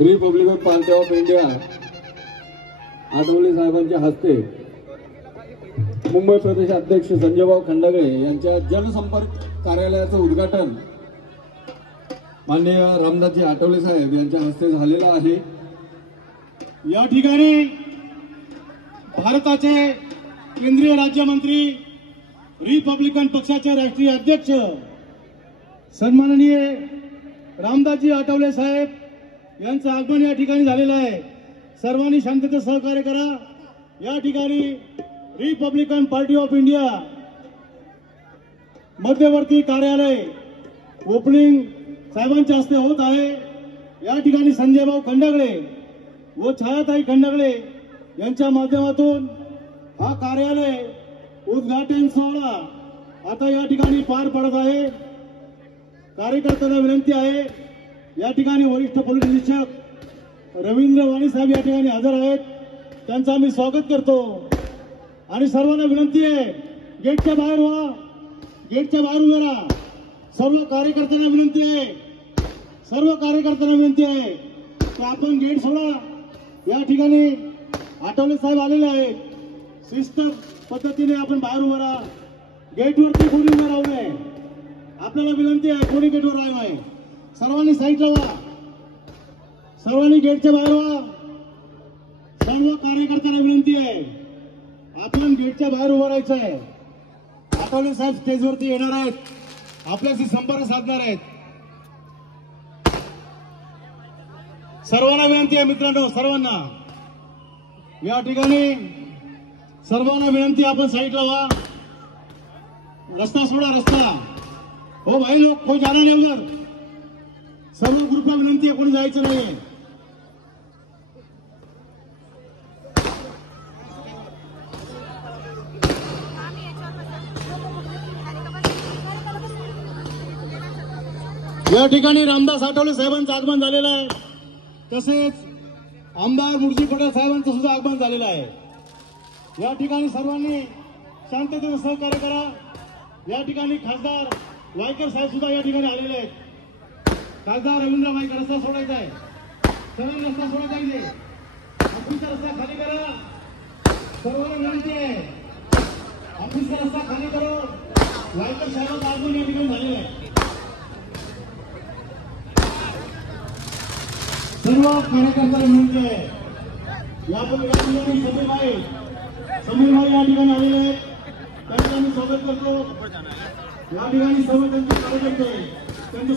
Republican party of India Athawale साहेबांच्या हस्ते मुंबई प्रदेश अध्यक्ष संजयभाऊ खंडागळे यांच्या जनसंपर्क कार्यालयाचं उद्घाटन माननीय रामदासजी आठवले साहेब यांच्या हस्ते झालेलं आहे। या ठिकाणी भारताचे केंद्रीय राज्यमंत्री रिपब्लिकन पक्षाचे राष्ट्रीय अध्यक्ष सन्माननीय रामदासजी आठवले साहेब यांचं आगमन या ठिकाणी झालेलं आहे। सर्वांनी शांततेत सहकार्य करा। या ठिकाणी रिपब्लिकन पार्टी ऑफ इंडिया मध्यवर्ती कार्यालय ओपनिंग साहेबांच्या हस्ते होत आहे। या ठिकाणी संजयभाऊ खंडागळे व छायाताई खंडागळे यांच्या माध्यमातून हा कार्यालय उद्घाटन सोहळा आता या ठिकाणी पार पडत आहे। कार्यकर्त्यांना विनंती आहे, या ठिकाणी वरिष्ठ पोलीस निरीक्षक रवींद्र वाणी साहेब या ठिकाणी हजर आहेत, त्यांचं आम्ही स्वागत करतो। आणि सर्वांना विनंती आहे, गेटच्या बाहेर व्हा, गेटच्या बाहेर उभे राहा। सर्व कार्यकर्त्यांना विनंती आहे, सर्व कार्यकर्त्यांना विनंती आहे की आपण गेट सोडा। या ठिकाणी आठवले साहेब आलेले आहेत, शिस्त पद्धतीने आपण बाहेर उभे राहा। गेटवरती कोणी उभे राहू नये, आपल्याला विनंती आहे, कोणी गेटवर राहू नये। सर्वांनी साईडला व्हा, सर्वांनी गेटच्या बाहेर व्हा। सर्व कार्यकर्त्यांना विनंती आहे, आपण गेटच्या बाहेर उभं राहायचं आहे। आठवले साहेब स्टेजवरती येणार आहेत, आपल्याशी संपर्क साधणार आहेत। सर्वांना विनंती आहे मित्रांनो, सर्वांना या ठिकाणी सर्वांना विनंती, आपण साईडला व्हा, रस्ता सोडा, रस्ता। हो भाई लोग, कोई जाना नहीं उधर। सर्व ग्रुपला विनंती आहे, कोणी जायचं नाहीये। या ठिकाणी रामदास आठवले साहेबांचं आगमन झालेलं आहे, तसेच आमदार मुर्जी पटेल साहेबांचं सुद्धा आगमन झालेलं आहे। या ठिकाणी सर्वांनी शांततेने सहकार्य करा। या ठिकाणी खासदार वायकर साहेब सुद्धा या ठिकाणी आलेले आहेत। खासदार रवींद्र वायकर, रस्ता सोडायचा आहे, सरळ रस्ता सोडायचा आहे। ऑफिसचा रस्ता खाली करा, सर्वांना विनंती आहे, ऑफिसचा रस्ता खाली करो। वायकर साहेबांचं आगमन या ठिकाणी झालेलं आहे। सर्व कार्यकर्त्यांना विनंती आहे, यापूर्वी समीर भाई या ठिकाणी आलेले आहेत, त्यांचं आम्ही स्वागत करतो। या ठिकाणी सर्व त्यांचे कार्यकर्ते त्यांचे